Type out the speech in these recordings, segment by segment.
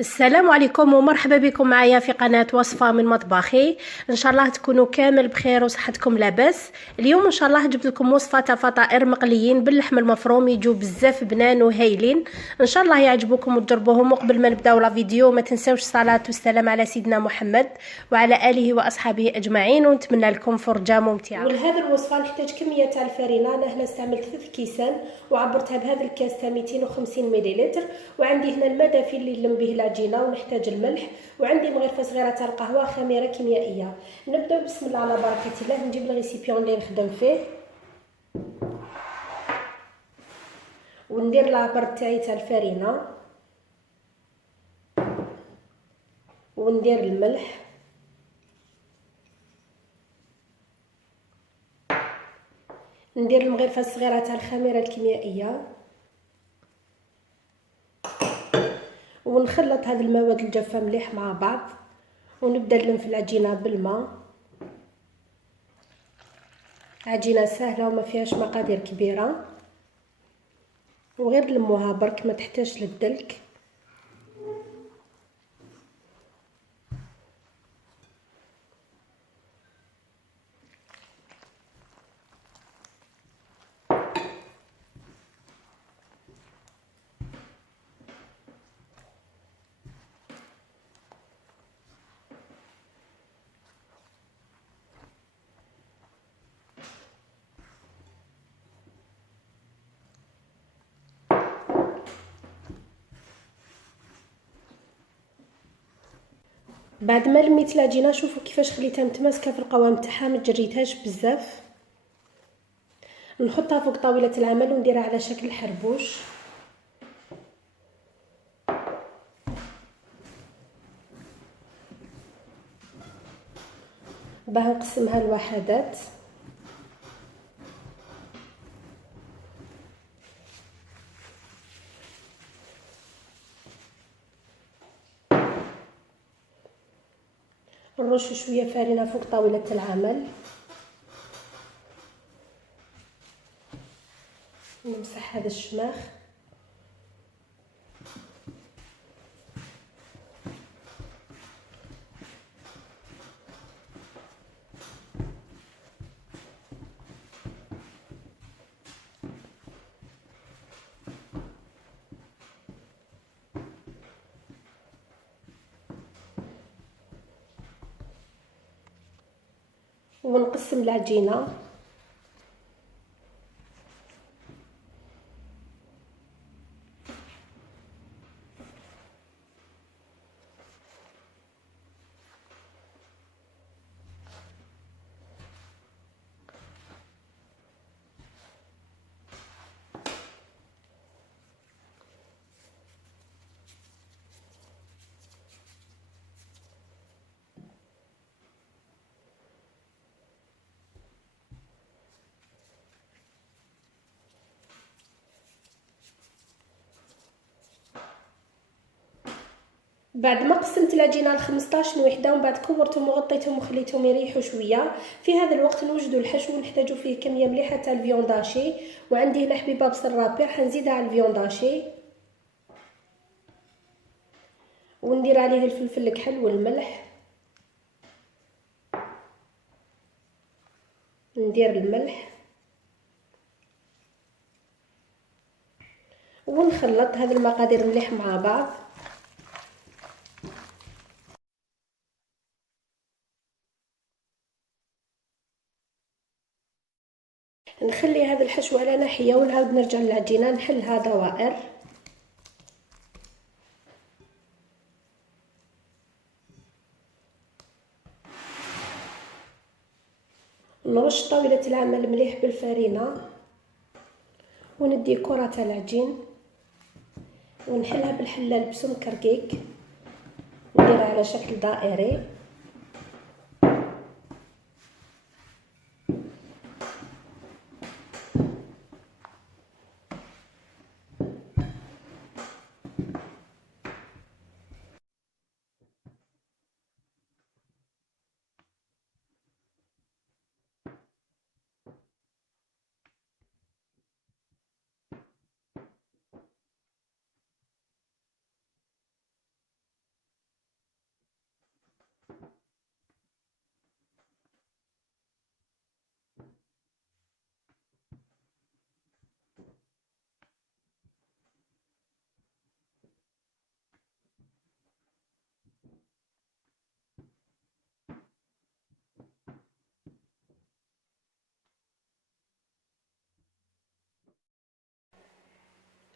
السلام عليكم ومرحبا بكم معايا في قناة وصفة من مطبخي. ان شاء الله تكونوا كامل بخير وصحتكم لاباس. اليوم ان شاء الله جبت لكم وصفة فطائر مقليين باللحم المفروم، يجوا بزاف بنان وهايلين. ان شاء الله يعجبوكم وتجربوهم. وقبل ما نبداو لا فيديو ما تنساوش الصلاة والسلام على سيدنا محمد وعلى اله واصحابه اجمعين، ونتمنى لكم فرجة ممتعة. ولهذه الوصفة نحتاج كمية تاع الفرينة. انا هنا استعملت 3 كيسان وعبرتها بهذا الكاس تاع 250 مليلتر. وعندي هنا الماء دافي اللي نلم به العجينه، ونحتاج الملح، وعندي مغرفه صغيره تاع القهوه، خميره كيميائيه. نبداو بسم الله على بركه الله. نجيب الريسيبيون اللي نخدم فيه وندير لابر تاعي تاع الفرينه وندير الملح ندير المغرفه الصغيره تاع الخميره الكيميائيه ونخلط هذه المواد الجافه مليح مع بعض، ونبدا نلم في العجينه بالماء. عجينه سهله وما فيهاش مقادير كبيره، وغير لموها برك، ما تحتاج للدلك. بعد ما لميت العجينه شوفوا كيفاش خليتها متماسكه في القوام تاعها، ما تجريتهاش بزاف. نحطها فوق طاوله العمل ونديرها على شكل حربوش. باه نقسمها لوحدات. نرش شويه فرينه فوق طاوله العمل، نمسح هذا الشماخ. ونقسم العجينه. بعد ما قسمت العجينه ل 15 وحده ومن بعد كورتهم وغطيتهم وخليتهم يريحوا شويه، في هذا الوقت نوجدوا الحشو. نحتاجوا فيه كميه مليحه تاع الفيونداشي، وعندي هنا حبيبه بصل رابيع حنزيدها على الفيونداشي، وندير عليه الفلفل الكحل والملح. ندير الملح ونخلط هذه المقادير مليح مع بعض. نخلي هذا الحشو على ناحيه ونعاود نرجع للعجينه نحلها دوائر. نرش طاوله العمل مليح بالفرينه، وندي كره تاع العجين ونحلها بالحلال بسمك رقيق، نديرها على شكل دائري.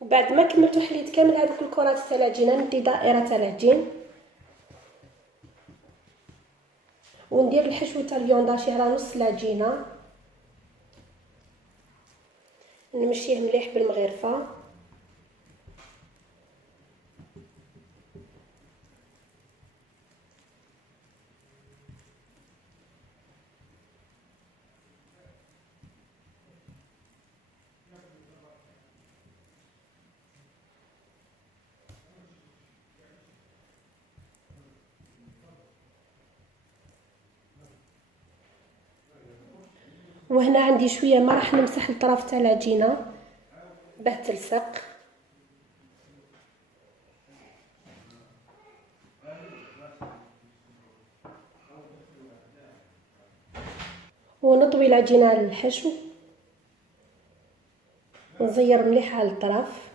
بعد ما كملت وحليت كامل هذوك الكرات تاع العجينه ندي دائره تاع العجين وندير الحشو تاع الفيونداشي على نص العجينه، نمشيه مليح بالمغرفه. وهنا عندي شويه ما راح نمسح الطرف تاع العجينه باه تلصق. ونطوي العجينه على الحشو ونزير مليح على الطرف.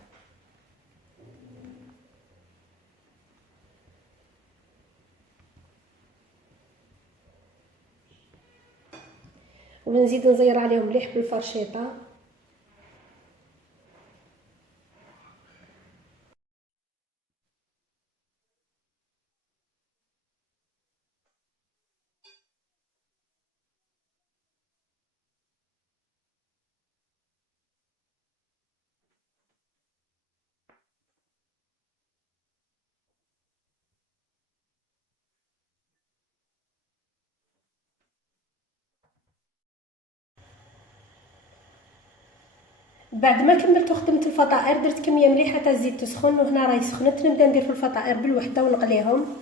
ونزيد نزير عليهم مليح بالفرشيطه. بعد ما كملت وخدمت الفطائر درت كميه مليحه تاع الزيت تسخن، وهنا راهي سخنت. نبدا ندير في الفطائر بالوحده ونقليهم.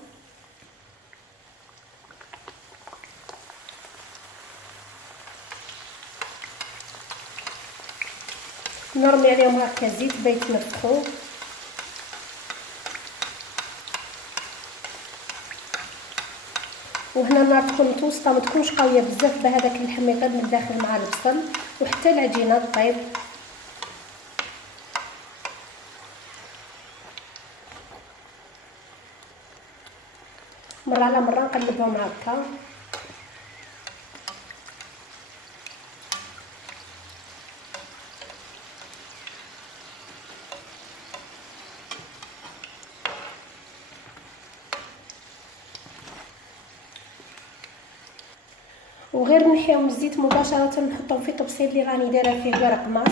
نرمي عليهم هكا زيت باش يتنفخوا. وهنا النار تكون متوسطه ما تكونش قويه بزاف بهذاك اللحم يطيب من الداخل مع البصل وحتى العجينه تطيب. مره على مره نقلبهم هكا. وغير نحيهم الزيت مباشره نحطهم في طبسيل اللي راني دايره فيه ورق ماس.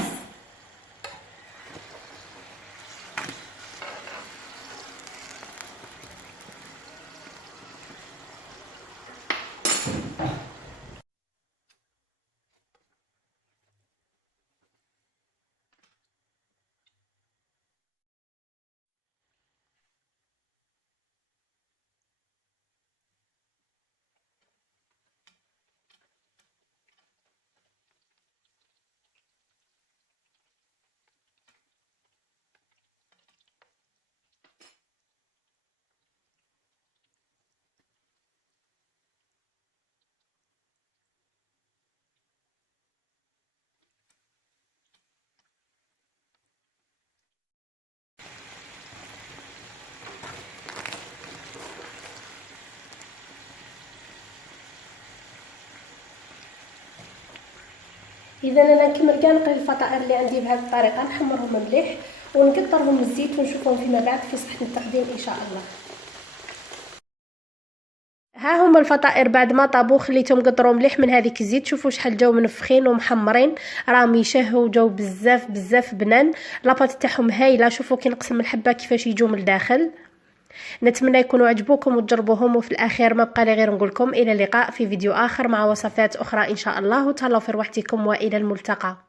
اذا انا نكمل كاع نقلي الفطائر اللي عندي بهذه الطريقه، نحمرهم مليح ونكثرهم الزيت ونشوفهم فيما بعد في صحن التقديم ان شاء الله. ها هما الفطائر بعد ما طابوا خليتهم قطروا مليح من هذيك الزيت. شوفوا شحال جاو منفخين ومحمرين، راهم يشهوا، جاو بزاف بزاف بنان. لاباط تاعهم هايله. شوفوا كي نقسم الحبه كيفاش يجوا من الداخل. نتمنى يكونوا عجبوكم وتجربوهم. وفي الاخير ما بقى لي غير نقول لكم الى اللقاء في فيديو اخر مع وصفات اخرى ان شاء الله. وتهلاو في رواحتكم والى الملتقى.